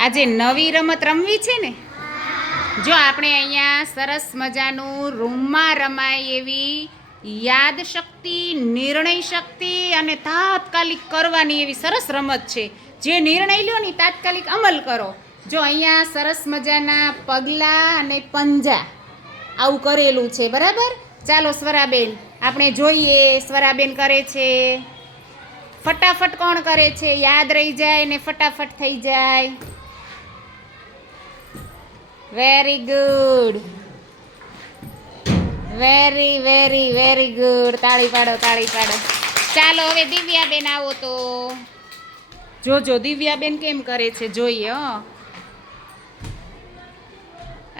આજે નવી રમત રમવી છે ને? જો આપણે અહીંયા સરસ મજાનું રૂમમાં રમાય એવી યાદ શક્તિ, નિર્ણય શક્તિ અને તાત્કાલિક કરવાની એવી સરસ રમત છે. જે નિર્ણય લો ને તાત્કાલિક અમલ કરો. જો અહીંયા સરસ મજાના પગલાં અને પંજા આવું કરેલું છે, બરાબર? ચાલો સ્વરાબેન, આપણે જોઈએ સ્વરાબેન કરે છે. ફટાફટ કોણ કરે છે? યાદ રહી જાય ને ફટાફટ થઈ જાય. Very good very very very good તાળી પાડો તાળી પાડો. ચાલો, હવે દિવ્યાબેન આવો તો. જોજો દિવ્યાબેન કેમ કરે છે? જોઈએ, હો.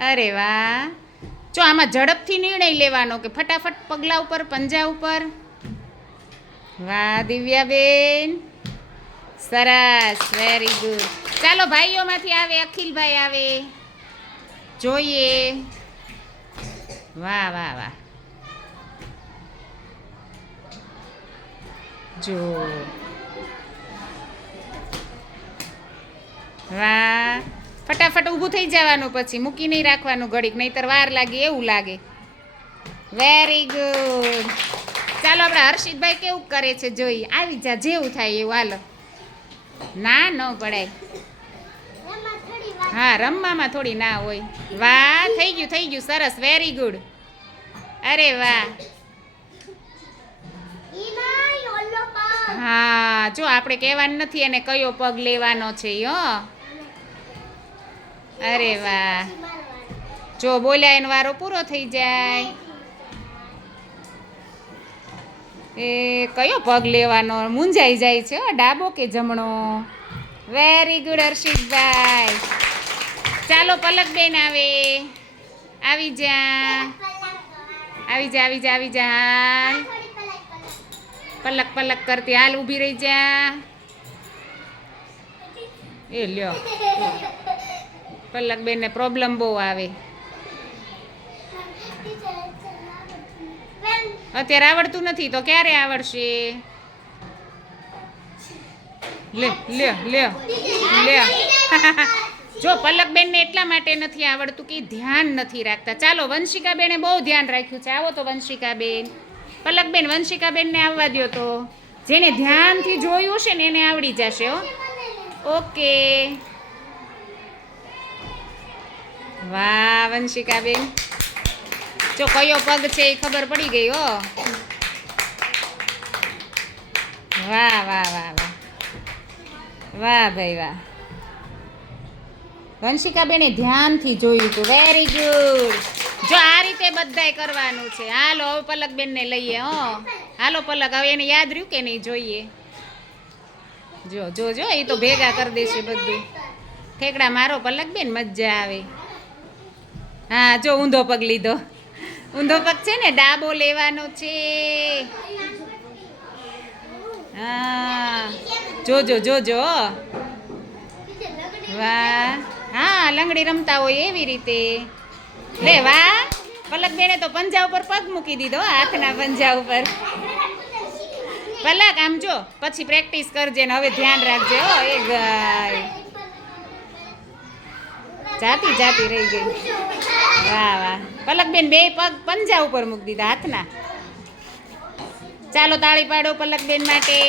અરે વાહ. જો, આમાં ઝડપથી નિર્ણય લેવાનો કે ફટાફટ પગલા ઉપર, પંજા ઉપર? વાહ, દિવ્યાબેન. સરસ. વેરી ગુડ ચાલો, ભાઈઓમાંથી આવે, અખિલભાઈ આવે. જોઈએ. વાહ વાહ વાહ. જો. વાહ. ફટાફટ ઊભું થઈ જવાનું પછી, મૂકી નહીં રાખવાનું ઘડીક, નહીતર વાર લાગે, એવું લાગે. વેરી ગુડ ચાલો, આપણે હર્ષિતભાઈ કેવું કરે છે? જોઈએ. આવી જા, જેવું થાય એવું, હાલો. ના, ન પડાય. હા, રમવામાં થોડી ના હોય. વાહ, થઈ ગયું થઈ ગયું, સરસ વેરી ગુડ અરે વાહ. હા, જો આપણે કહેવાનું નથી એને કયો પગ લેવાનો છે, હો. અરે વાહ. જો બોલ્યા એનો વારો પૂરો થઈ જાય. એ કયો પગ લેવાનો? મૂંઝાઈ જાય છે ડાબો કે જમણો? વેરી ગુડ હર્ષિતભાઈ. ચાલો પલકબેન આવે. આવી જા. આવી જા આવી જા આવી જા, હાલ. પલક પલક કરતી, હાલ ઊભી રહી જા. એ લ્યો. પલકબેનને પ્રોબ્લેમ બહુ આવે. અત્યારે આવડતું નથી તો ક્યારે આવડશે? લે લે લે લે. જો પલકબેનને એટલા માટે નથી આવડતું કે ધ્યાન નથી રાખતા. ચાલો વંશિકાબેને બહુ ધ્યાન રાખ્યું છે. આવો તો વંશિકાબેન. પલકબેન, વંશિકાબેનને આવવા દ્યો તો. જેને ધ્યાનથી જોયું છે ને એને આવડી જશે હો. ઓકે. વાહ, વંશિકાબેન. જો કયો પગ છે એ ખબર પડી ગઈ હો. વાહ વાહ વાહ વાહ. વાહ, ભાઈ, વાહ. વંશિકાબેને ધ્યાનથી જોયું હતું. વેરી ગુડ જો આ રીતે બધાય કરવાનું છે. હાલો, હવે પલકબેનને લઈએ, હો. હાલો, પલક, હવે એને યાદ રહ્યું કે નહીં? જોઈએ. જો જો જો એ તો ભેગા કરી દેશે બધું. ઠેકડા મારો, પલકબેન, મજા આવે. હા, જો, ઊંધો પગ લીધો. ઊંધો પગ છે ને, ડાબો લેવાનો છે. હા. જોજો જોજો. વાહ. હા, લંગડી રમતા હોય એવી રીતે. લે, વાહ! પલક બેને તો પંજા ઉપર પગ મૂકી દીધો હાથના પંજા ઉપર. પલક, આમ જો, પછી પ્રેક્ટિસ કરજે ને હવે ધ્યાન રાખજે, હો, એ ગાય. જાતી જાતી રહી ગઈ. વાહ વાહ. પલકબેન બે પગ પંજા ઉપર મૂકી દીધા, હાથના. ચાલો, તાળી પાડો પલકબેન માટે.